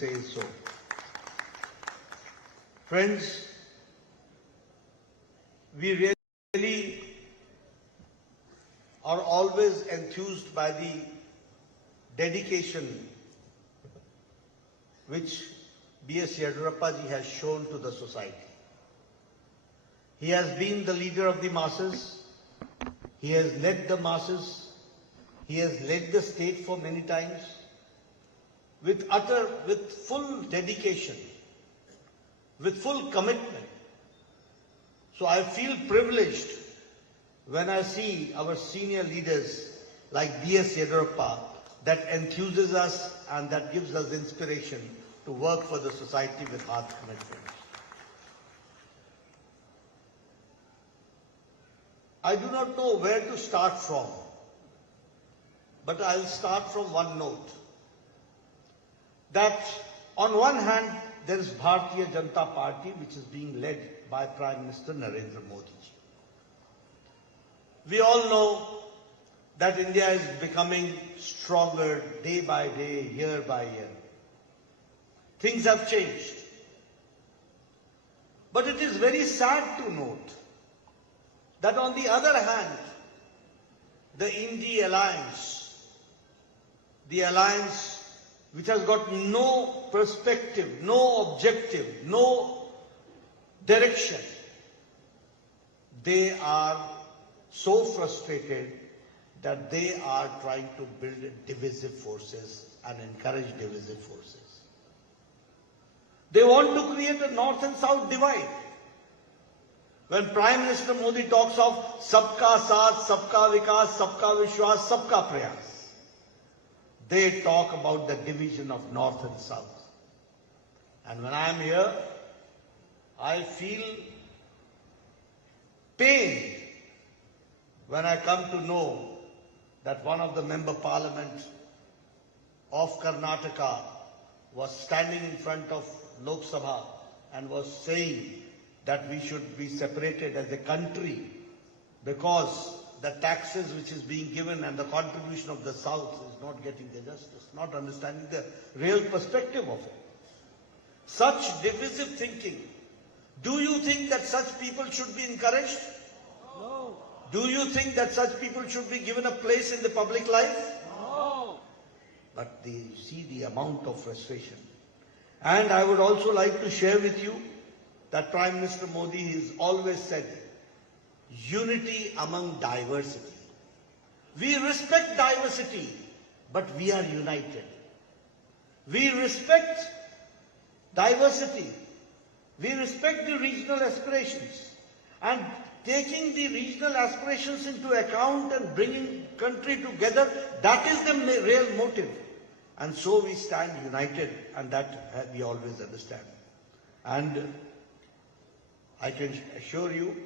say so. Friends, we really are always enthused by the dedication which B.S. Yediyurappa ji has shown to the society. He has been the leader of the masses. He has led the masses. He has led the state for many times with full dedication, with full commitment. So I feel privileged when I see our senior leaders like B.S. Yediyurappa, that enthuses us and that gives us inspiration to work for the society with heart commitment. I do not know where to start from, but I'll start from one note. That on one hand, there is Bharatiya Janata Party, which is being led by Prime Minister Narendra Modi ji. We all know that India is becoming stronger day by day, year by year. Things have changed. But it is very sad to note that on the other hand, the India alliance, the alliance which has got no perspective, no objective, no direction, they are so frustrated that they are trying to build divisive forces and encourage divisive forces. They want to create a north and south divide. When Prime Minister Modi talks of Sabka Saath, Sabka Vikas, Sabka Vishwas, Sabka Prayas, they talk about the division of north and south. And when I am here, I feel pained when I come to know that one of the member parliament of Karnataka was standing in front of Lok Sabha and was saying that we should be separated as a country because the taxes which is being given and the contribution of the South is not getting the justice, not understanding the real perspective of it. Such divisive thinking, do you think that such people should be encouraged? No. Do you think that such people should be given a place in the public life? No. But they see the amount of frustration. And I would also like to share with you that Prime Minister Modi has always said, unity among diversity. We respect diversity, but we are united. We respect diversity. We respect the regional aspirations. And taking the regional aspirations into account and bringing country together, that is the real motive. And so we stand united, and that we always understand. And I can assure you,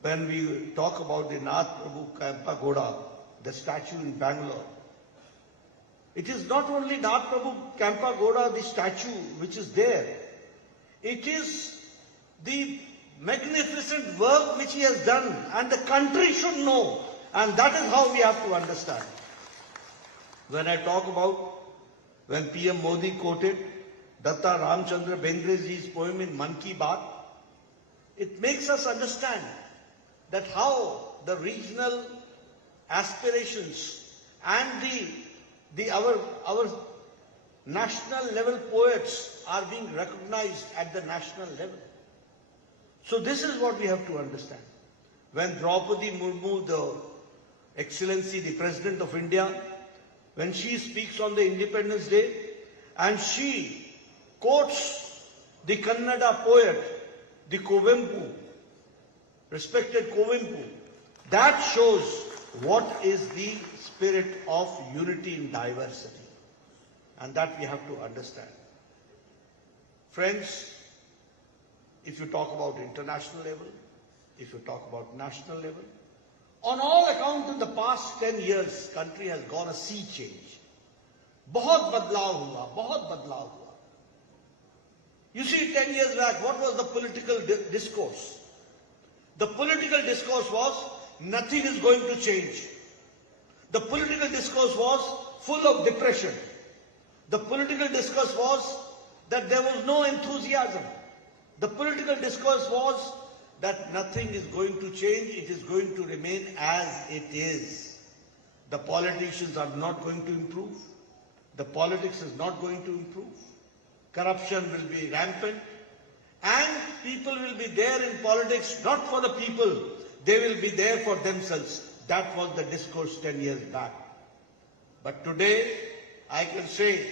when we talk about the Nath Prabhu Kempagoda, the statue in Bangalore, it is not only Nath Prabhu Kempagoda, the statue which is there. It is the magnificent work which he has done, and the country should know, and that is how we have to understand. When I talk about, when PM Modi quoted Datta Ramchandra Bendreji's poem in Man Ki Baat, it makes us understand that how the regional aspirations and our national level poets are being recognized at the national level. So this is what we have to understand. When Draupadi Murmu, the Excellency, the President of India, when she speaks on the Independence Day and she quotes the Kannada poet, the Kuvempu, respected Kuvempu, that shows what is the spirit of unity in diversity. And that we have to understand. Friends, if you talk about international level, if you talk about national level, on all accounts in the past 10 years, country has gone a sea change. बहुत बदलाव हुआ, बहुत बदलाव हुआ. You see, 10 years back, what was the political discourse? The political discourse was, nothing is going to change. The political discourse was full of depression. The political discourse was that there was no enthusiasm. The political discourse was that nothing is going to change, it is going to remain as it is. The politicians are not going to improve. The politics is not going to improve. Corruption will be rampant. And people will be there in politics not for the people, they will be there for themselves. That was the discourse 10 years back. But today, I can say,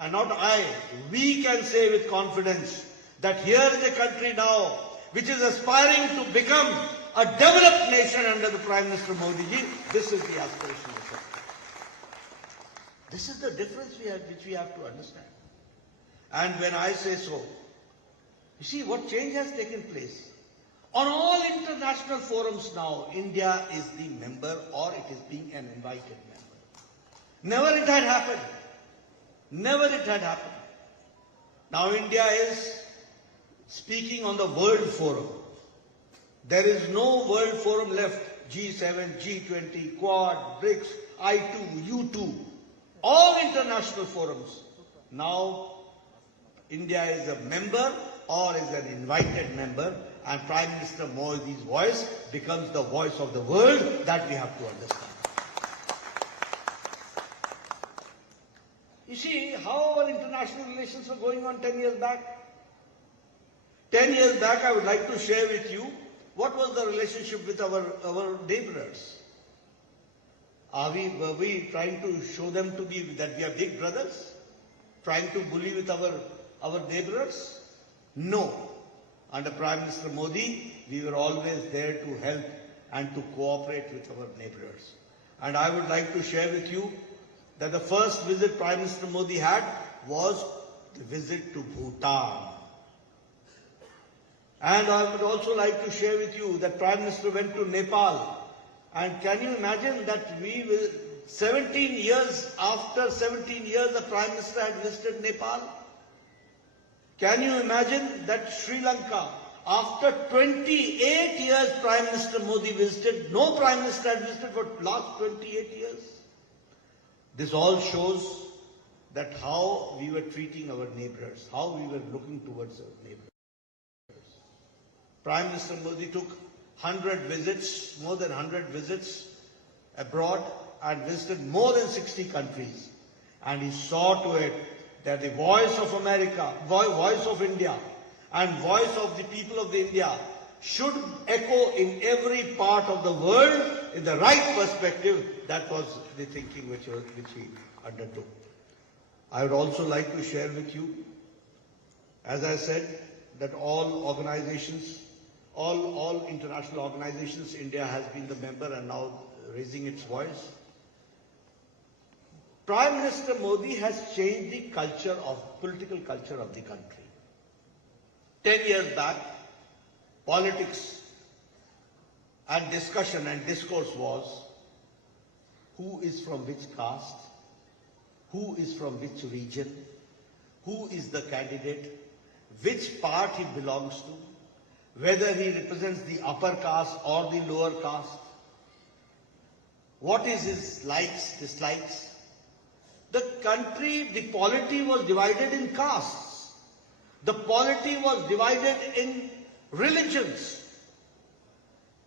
and not I, we can say with confidence that here is a country now which is aspiring to become a developed nation under the Prime Minister Modi ji. This is the aspiration of the country. This is the difference which we have to understand. And when I say so, you see what change has taken place. On all international forums now, India is the member or it is being an invited member. Never it had happened. Never it had happened. Now India is speaking on the World Forum. There is no World Forum left. G7, G20, Quad, BRICS, I2, U2, all international forums. Now India is a member or is an invited member, and Prime Minister Modi's voice becomes the voice of the world. That we have to understand. You see how our international relations were going on 10 years back? 10 years back, I would like to share with you what was the relationship with our neighbors. Were we trying to show them that we are big brothers? Trying to bully with our neighbors? No. Under Prime Minister Modi, we were always there to help and to cooperate with our neighbors. And I would like to share with you that the first visit Prime Minister Modi had was the visit to Bhutan. And I would also like to share with you that Prime Minister went to Nepal. And can you imagine that 17 years, after 17 years, the Prime Minister had visited Nepal? Can you imagine that Sri Lanka, after 28 years Prime Minister Modi visited, no Prime Minister had visited for last 28 years? This all shows that how we were treating our neighbors, how we were looking towards our neighbors. Prime Minister Modi took 100 visits, more than 100 visits abroad and visited more than 60 countries. And he saw to it that the voice of America, voice of India and voice of the people of the India should echo in every part of the world in the right perspective. That was the thinking which he undertook. I would also like to share with you, as I said, that all organizations, all international organizations, India has been the member and now raising its voice. Prime Minister Modi has changed the political culture of the country. 10 years back, politics and discussion and discourse was who is from which caste, who is from which region, who is the candidate, which part he belongs to, whether he represents the upper caste or the lower caste, what is his likes, dislikes. The country, the polity was divided in castes. The polity was divided in religions.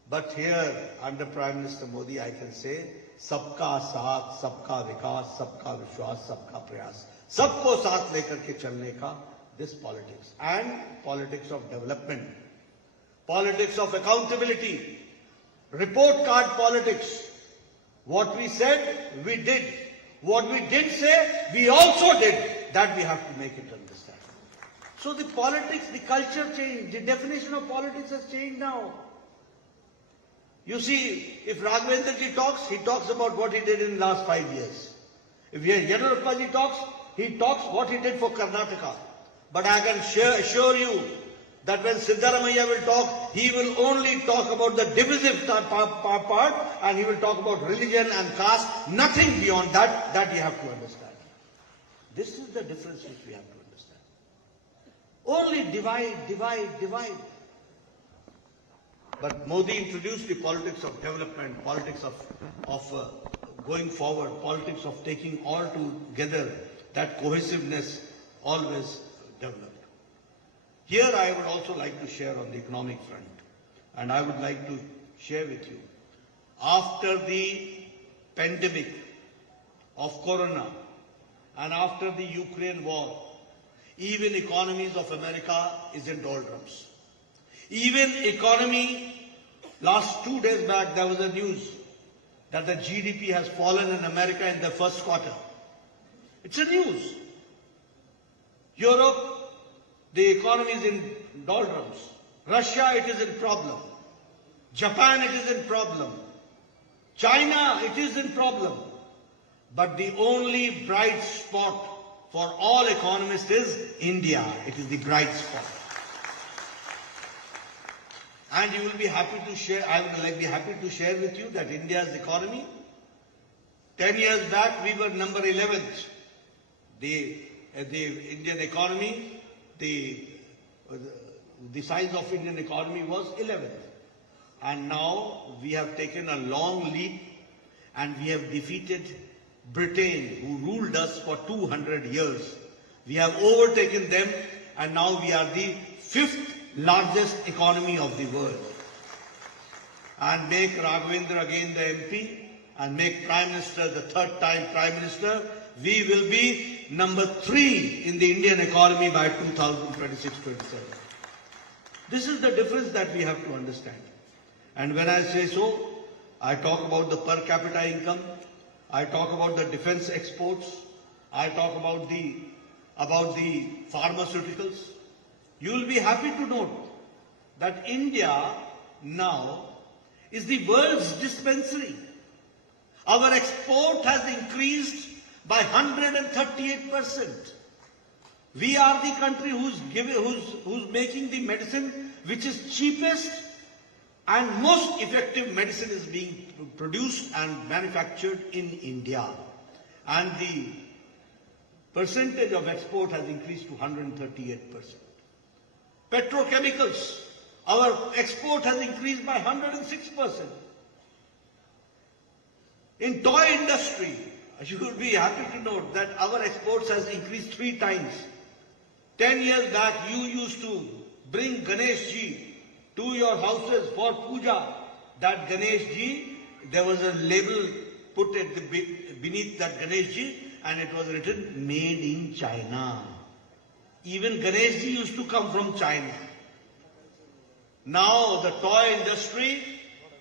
But here, under Prime Minister Modi, I can say, सबका साथ, सबका विकास, सबका विश्वास, सबका प्रयास, सबको साथ लेकर के चलने का, this politics and politics of development, politics of accountability, report card politics. What we said, we did. What we did say, we also did. That we have to make it understand. So the politics, the culture changed. The definition of politics has changed now. You see, if Raghavendra ji talks, he talks about what he did in the last 5 years. If Yediyurappa ji talks, he talks what he did for Karnataka. But I can assure you that when Siddaramaiah will talk, he will only talk about the divisive part and he will talk about religion and caste, nothing beyond that, that you have to understand. This is the difference which we have to understand. Only divide, divide, divide. But Modi introduced the politics of development, politics of going forward, politics of taking all together, that cohesiveness always developed. Here I would also like to share on the economic front, and I would like to share with you, after the pandemic of Corona and after the Ukraine war, even economies of America is in doldrums. Even economy, last 2 days back there was a news that the GDP has fallen in America in the first quarter. It's a news. Europe, the economy is in doldrums. Russia, it is in problem. Japan, it is in problem. China, it is in problem. But the only bright spot for all economists is India. It is the bright spot. And you will be happy to share, I would be happy to share with you that India's economy, 10 years back we were number 11th. The Indian economy, the size of Indian economy was 11th. And now we have taken a long leap and we have defeated Britain, who ruled us for 200 years. We have overtaken them and now we are the 5th largest economy of the world. And make Raghavendra again the MP and make Prime Minister the 3rd time Prime Minister, we will be number 3 in the Indian economy by 2026-27. This is the difference that we have to understand. And when I say so, I talk about the per capita income, I talk about the defense exports, I talk about the pharmaceuticals. You will be happy to note that India now is the world's dispensary. Our export has increased by 138%. We are the country who's making the medicine which is cheapest and most effective medicine is being produced and manufactured in India. And the percentage of export has increased to 138%. Petrochemicals, our export has increased by 106%. In toy industry, you will be happy to note that our exports has increased 3 times. 10 years back, you used to bring Ganesh Ji to your houses for puja. That Ganesh Ji, there was a label put at beneath that Ganesh Ji and it was written made in China. Even Ganesh Ji used to come from China. Now the toy industry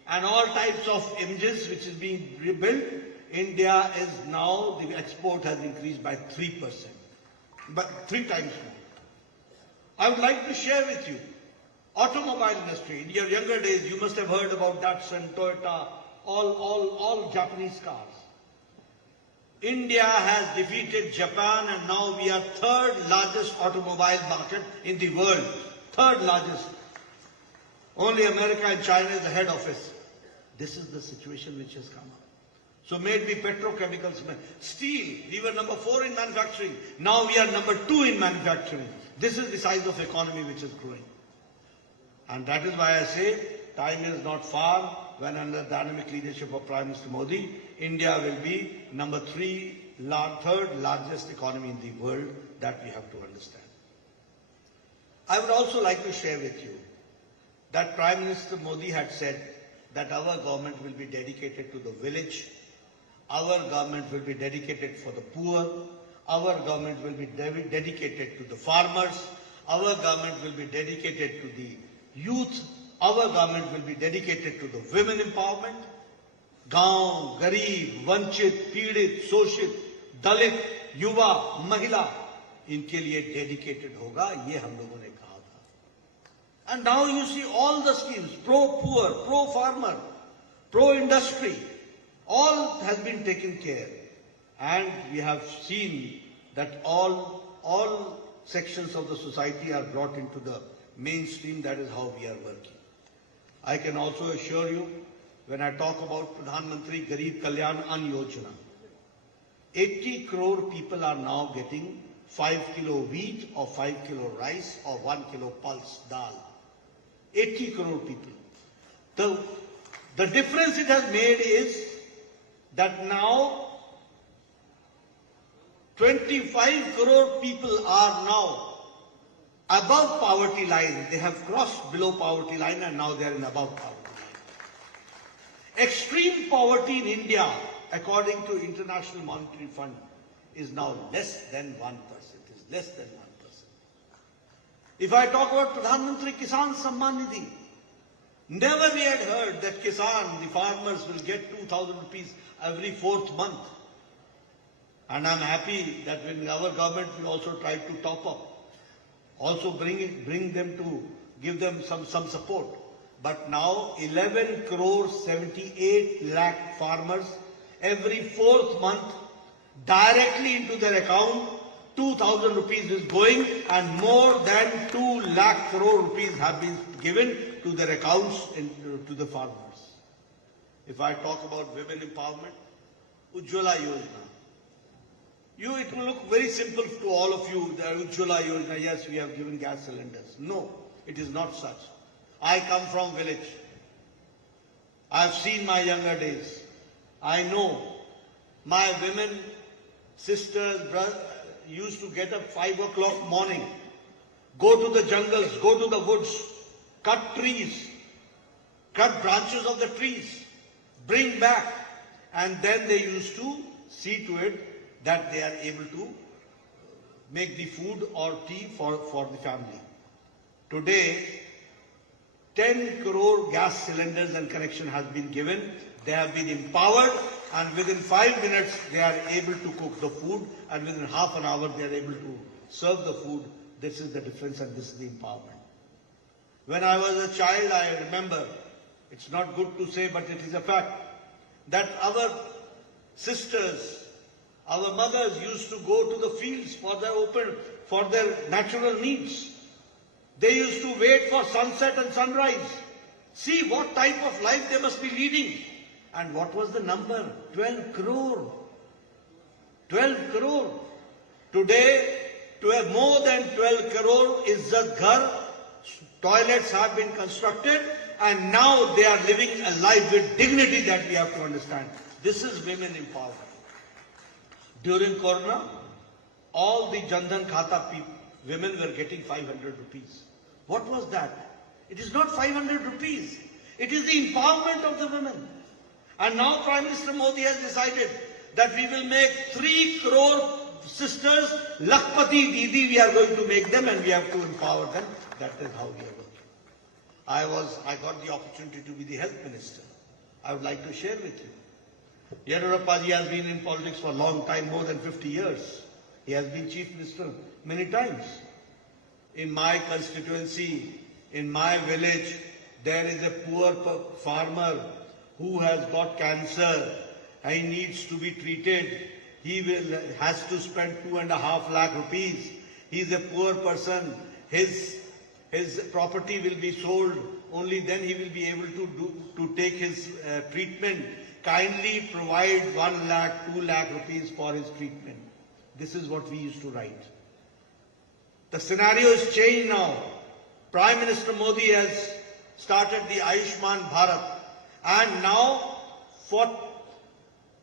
and all types of images which is being rebuilt, India is now, the export has increased by 3%, but 3 times more. I would like to share with you, automobile industry. In your younger days, you must have heard about Datsun, Toyota, all Japanese cars. India has defeated Japan and now we are 3rd largest automobile market in the world. 3rd largest. Only America and China is the head office. This is the situation which has come up. So may it be petrochemicals, steel, we were number 4 in manufacturing. Now we are number 2 in manufacturing. This is the size of economy which is growing. And that is why I say time is not far when under dynamic leadership of Prime Minister Modi, India will be number 3rd largest economy in the world. That we have to understand. I would also like to share with you that Prime Minister Modi had said that our government will be dedicated to the village, our government will be dedicated for the poor, our government will be dedicated to the farmers, our government will be dedicated to the youth, our government will be dedicated to the women empowerment. गांव, गरीब, वंचित, पीड़ित, शोषित, दलित, युवा, महिला, इनके लिए dedicated होगा, ये हम लोगों ने कहा था. And now you see all the schemes, pro-poor, pro-farmer, pro-industry, all has been taken care. And we have seen that all sections of the society are brought into the mainstream. That is how we are working. I can also assure you, when I talk about Pradhan Mantri Garib Kalyan Ann Yojana, 80 crore people are now getting 5 kilo wheat or 5 kilo rice or 1 kilo pulse dal. 80 crore people. The difference it has made is that now 25 crore people are now above poverty line. They have crossed below poverty line and now they are in above poverty line. Extreme poverty in India, according to International Monetary Fund, is now less than 1%. Is less than 1%. If I talk about Pradhan Mantri Kisan Samman Nidhi, never we had heard that Kisan, the farmers, will get 2,000 rupees every fourth month. And I'm happy that when our government will also try to top up, also bring them to give them some support. But now 11 crore 78 lakh farmers every fourth month directly into their account 2,000 rupees is going, and more than 2 lakh crore rupees have been given to their accounts to the farmers. If I talk about women empowerment, Ujjwala Yojana. It will look very simple to all of you, the Ujjwala Yojana, yes, we have given gas cylinders. No, it is not such. I come from village. I have seen my younger days. I know my women, sisters, brothers, used to get up 5 o'clock morning, go to the jungles, go to the woods, cut trees, cut branches of the trees, bring back, and then they used to see to it that they are able to make the food or tea for the family. Today, 10 crore gas cylinders and connection has been given. They have been empowered, and within 5 minutes they are able to cook the food, and within half an hour they are able to serve the food. This is the difference and this is the empowerment. When I was a child, I remember, it's not good to say but it is a fact, that our sisters, our mothers used to go to the fields for their natural needs. They used to wait for sunset and sunrise. See what type of life they must be leading. And what was the number? 12 crore. 12 crore. Today, more than 12 crore Izzat Ghar. Toilets have been constructed and now they are living a life with dignity that we have to understand. This is women empowerment. During Corona, all the Jandan Khata people, women were getting 500 rupees. What was that? It is not 500 rupees. It is the empowerment of the women. And now Prime Minister Modi has decided that we will make 3 crore sisters, Lakpati Didi, we are going to make them and we have to empower them. That is how we are working. I got the opportunity to be the health minister. I would like to share with you. Yediyurappa ji has been in politics for a long time, more than 50 years. He has been chief minister many times. In my constituency, in my village, there is a poor farmer who has got cancer. He needs to be treated. He has to spend 2.5 lakh rupees. He is a poor person. His property will be sold. Only then he will be able to take his treatment. Kindly provide 1 lakh, 2 lakh rupees for his treatment. This is what we used to write. The scenario is changed now. Prime Minister Modi has started the Ayushman Bharat, and now for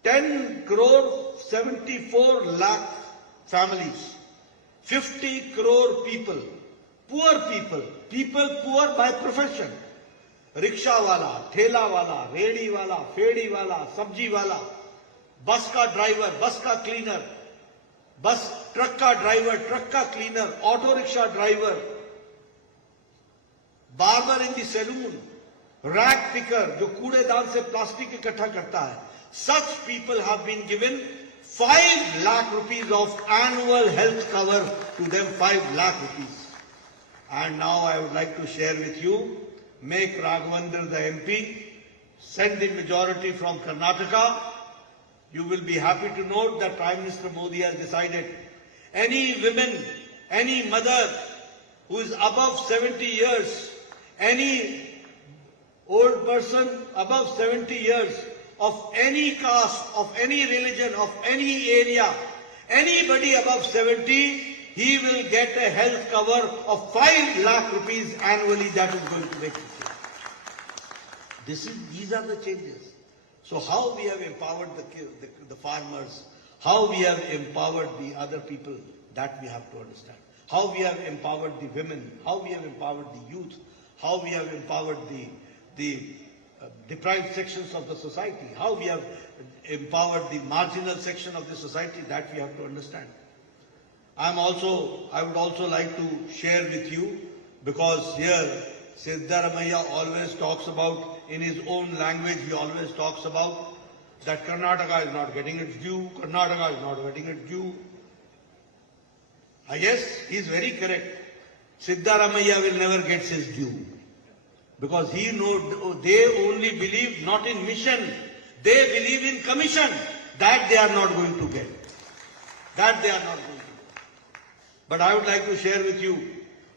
10 crore 74 lakh families, 50 crore people, people poor by profession, rickshaw wala, thela wala, redi wala, fedi wala, sabji wala, bus ka driver, bus ka cleaner, truck ka driver, truck ka cleaner, auto rickshaw driver, barber in the saloon, rag picker, जो कूड़ेदान से plastic इकट्ठा करता है, such people have been given 5 lakh rupees of annual health cover to them, 5 lakh rupees. And now I would like to share with you, make Raghavendra the MP, send the majority from Karnataka. You will be happy to note that Prime Minister Modi has decided any women, any mother who is above 70 years, any old person above 70 years, of any caste, of any religion, of any area, anybody above 70, he will get a health cover of 5 lakh rupees annually. That is going to make it. These are the changes. So how we have empowered the farmers, How we have empowered the other people, that we have to understand. How we have empowered the women, how we have empowered the youth, how we have empowered the deprived sections of the society, how we have empowered the marginal section of the society, that we have to understand. I would also like to share with you, because here Siddaramaiah always talks about, in his own language, he always talks about that Karnataka is not getting its due, Karnataka is not getting its due. Yes, he is very correct. Siddaramaiah will never get his due. Because they only believe not in mission, they believe in commission. That they are not going to get. That they are not going to get. But I would like to share with you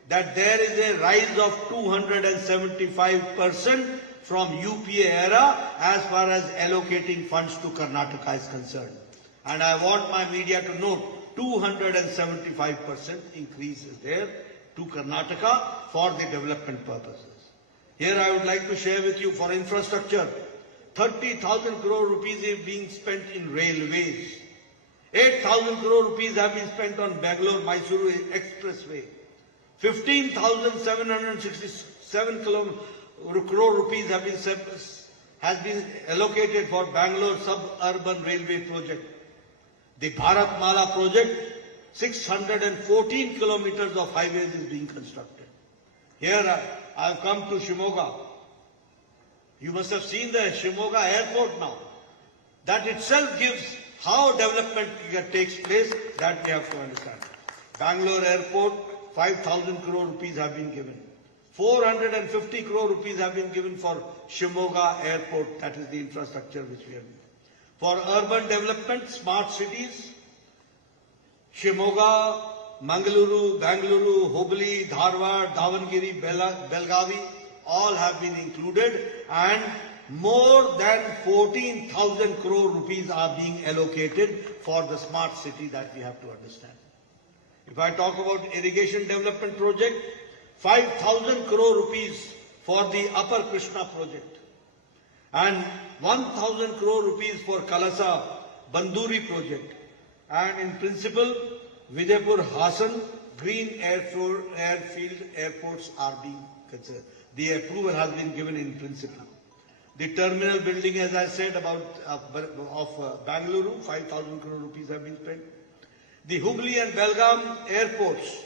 that there is a rise of 275% from UPA era as far as allocating funds to Karnataka is concerned. And I want my media to note, 275% increase is there to Karnataka for the development purposes. Here I would like to share with you, for infrastructure, 30,000 crore rupees is being spent in railways. 8,000 crore rupees have been spent on Bangalore-Mysuru Expressway. 15,767 crore rupees has been allocated for Bangalore suburban railway project. The Bharat Mala project, 614 kilometers of highways is being constructed. Here I have come to Shimoga. You must have seen the Shimoga airport now. That itself gives how development takes place, that we have to understand. Bangalore airport, 5,000 crore rupees have been given. 450 crore rupees have been given for Shimoga airport, that is the infrastructure which we have. For urban development, smart cities, Shimoga, Mangaluru, Bangalore, Hubli, Dharwad, Davangere, Belgavi, all have been included, and more than 14,000 crore rupees are being allocated for the smart city, that we have to understand. If I talk about irrigation development project, 5,000 crore rupees for the Upper Krishna project, and 1,000 crore rupees for Kalasa Banduri project, and in principle, Vijaypur Hassan green airfield airports are being considered. The approval has been given in principle. The terminal building, as I said, of Bangalore, 5,000 crore rupees have been spent. The Hubli and Belgaum airports,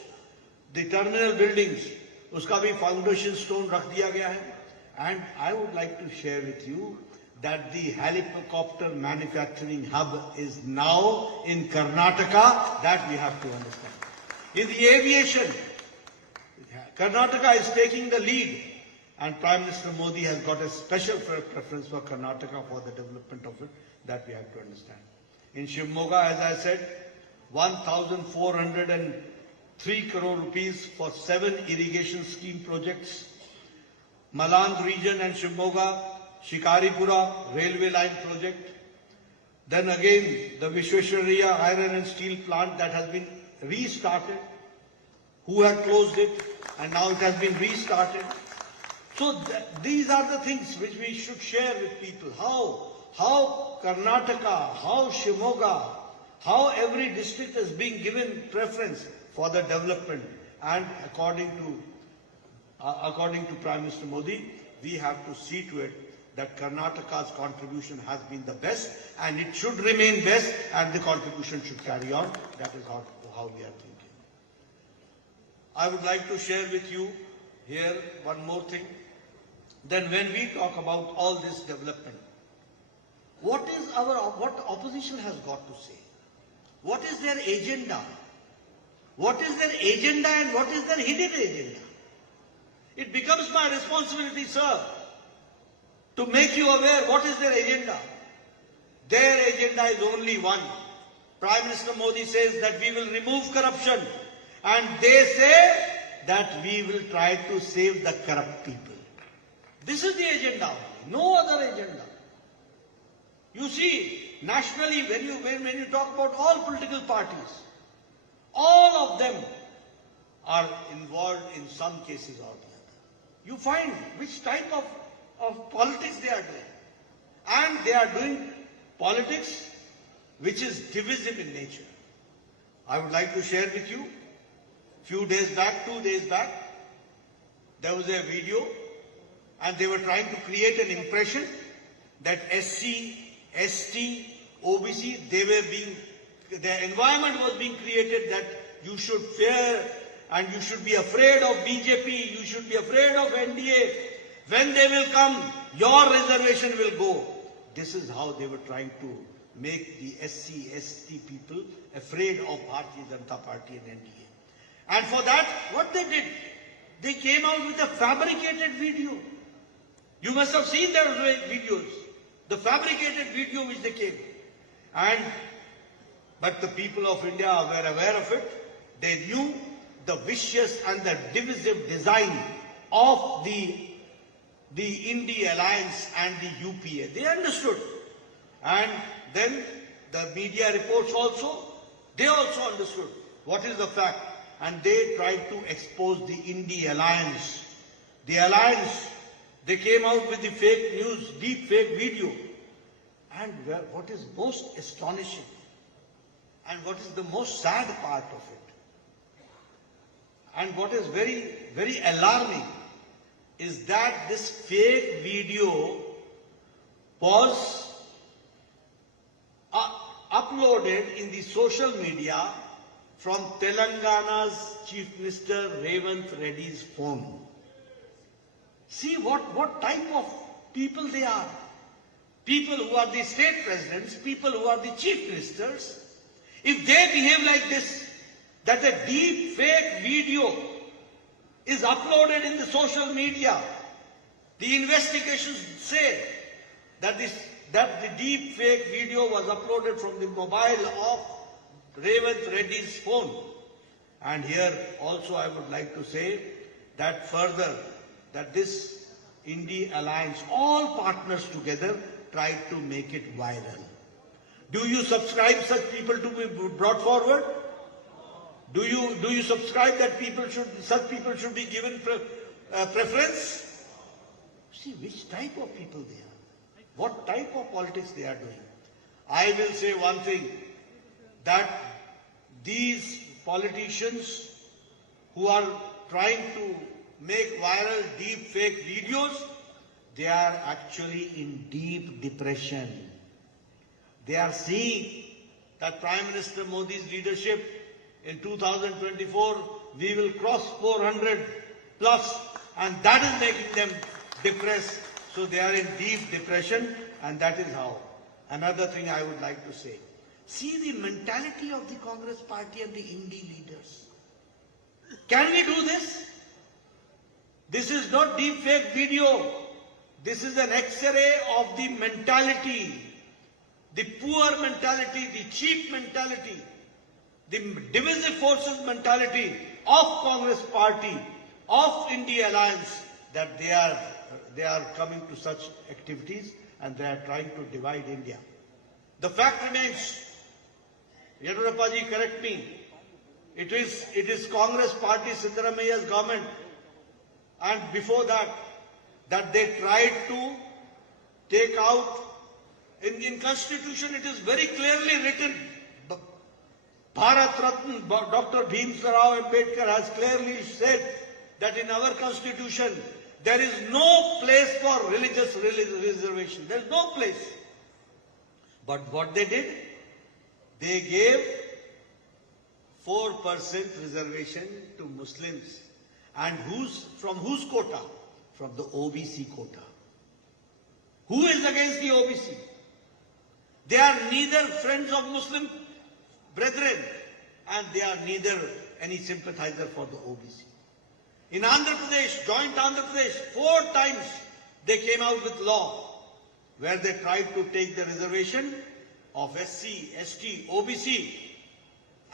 the terminal buildings, uska bhi foundation stone rakh diya gaya hai. And I would like to share with you that the helicopter manufacturing hub is now in Karnataka, that we have to understand. In the aviation, Karnataka is taking the lead, and Prime Minister Modi has got a special preference for Karnataka for the development of it, that we have to understand. In Shimoga, as I said, 1,403 crore rupees for 7 irrigation scheme projects. Maland region and Shimoga, Shikaripura railway line project. Then again, the Vishwesvaraya iron and steel plant that has been restarted. Who had closed it, and now it has been restarted. So these are the things which we should share with people. How Karnataka, how Shimoga, how every district is being given preference for the development, and according to Prime Minister Modi, we have to see to it that Karnataka's contribution has been the best, and it should remain best, and the contribution should carry on. That is how we are thinking. I would like to share with you here one more thing. Then when we talk about all this development, what opposition has got to say? What is their agenda? What is their agenda and what is their hidden agenda? It becomes my responsibility, sir, to make you aware what is their agenda. Their agenda is only one. Prime Minister Modi says that we will remove corruption, and they say that we will try to save the corrupt people. This is the agenda only, no other agenda. You see, nationally, when you talk about all political parties, all of them are involved in some cases or the other. You find which type of politics they are doing. And they are doing politics which is divisive in nature. I would like to share with you, few days back, 2 days back, there was a video and they were trying to create an impression that SC, ST, OBC, their environment was being created that you should fear and you should be afraid of BJP, you should be afraid of NDA. When they will come, your reservation will go. This is how they were trying to make the SC, ST people afraid of Bharatiya Janata Party and NDA. And for that, what they did, they came out with a fabricated video. You must have seen their videos, the fabricated video which they came. But the people of India were aware of it. They knew the vicious and the divisive design of the India Alliance and the UPA. They understood. And then the media reports also, they also understood what is the fact. And they tried to expose the India Alliance. The alliance, they came out with the fake news, deep fake video. And what is most astonishing and what is the most sad part of it, and what is very, very alarming, is that this fake video was uploaded in the social media from Telangana's Chief Minister Revanth Reddy's phone. See what type of people they are. People who are the state presidents, people who are the chief ministers. If they behave like this, that a deep fake video is uploaded in the social media, the investigations say that the deep fake video was uploaded from the mobile of Revanth Reddy's phone. And here also I would like to say that further, that this India Alliance, all partners together, tried to make it viral. Do you subscribe such people to be brought forward? Do you subscribe that such people should be given preference? See which type of people they are, what type of politics they are doing. I will say one thing, that these politicians who are trying to make viral deep fake videos, they are actually in deep depression. They are seeing that Prime Minister Modi's leadership in 2024, we will cross 400 plus, and that is making them depressed. So they are in deep depression, and that is how. Another thing I would like to say, see the mentality of the Congress party and the India leaders. Can we do this? This is not deep fake video. This is an X-ray of the mentality, the poor mentality, the cheap mentality, the divisive forces mentality of Congress party, of India Alliance, that they are coming to such activities and they are trying to divide India. The fact remains, Yadurappaji, correct me, it is Congress party, Siddaramaia's government, and before that they tried to take out, in Constitution it is very clearly written, Bharat Ratna, Dr. Bhimsarao Ambedkar has clearly said that in our Constitution there is no place for religious reservation. There is no place. But what they did, they gave 4% reservation to Muslims. And from whose quota? From the OBC quota. Who is against the OBC? They are neither friends of Muslim brethren and they are neither any sympathizer for the OBC. In Andhra Pradesh, joint Andhra Pradesh, 4 times they came out with law where they tried to take the reservation of SC, ST, OBC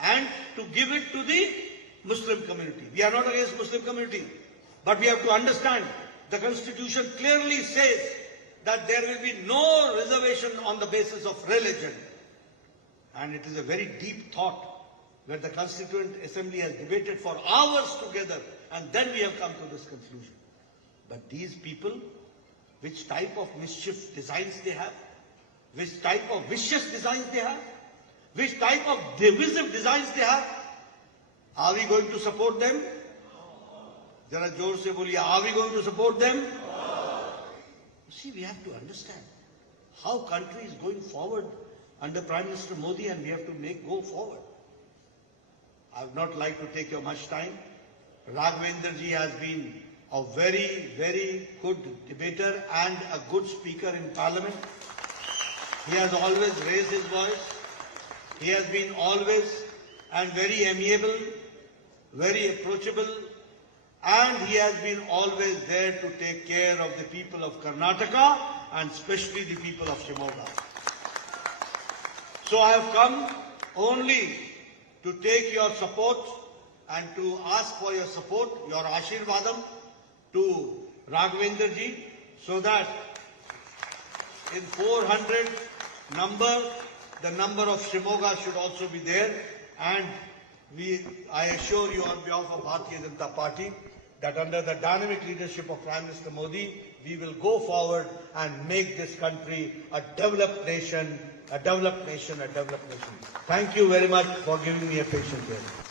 and to give it to the Muslim community. We are not against Muslim community, but we have to understand the Constitution clearly says that there will be no reservation on the basis of religion. And it is a very deep thought where the Constituent Assembly has debated for hours together and then we have come to this conclusion. But these people, which type of mischief designs they have, which type of vicious designs they have, which type of divisive designs they have. Are we going to support them? Jara jor se boliye, are we going to support them? See, we have to understand how country is going forward under Prime Minister Modi, and we have to go forward. I would not like to take your much time. Raghavendra ji has been a very, very good debater and a good speaker in Parliament. He has always raised his voice. He has been always and very amiable, very approachable, and he has been always there to take care of the people of Karnataka and especially the people of Shimoga. So I have come only to take your support and to ask for your support, your Ashirvadam to Raghavendra ji, so that in 400 number, the number of Shimoga should also be there, and I assure you on behalf of Bharatiya Janata Party that under the dynamic leadership of Prime Minister Modi, we will go forward and make this country a developed nation, a developed nation, a developed nation. Thank you very much for giving me a patient hearing.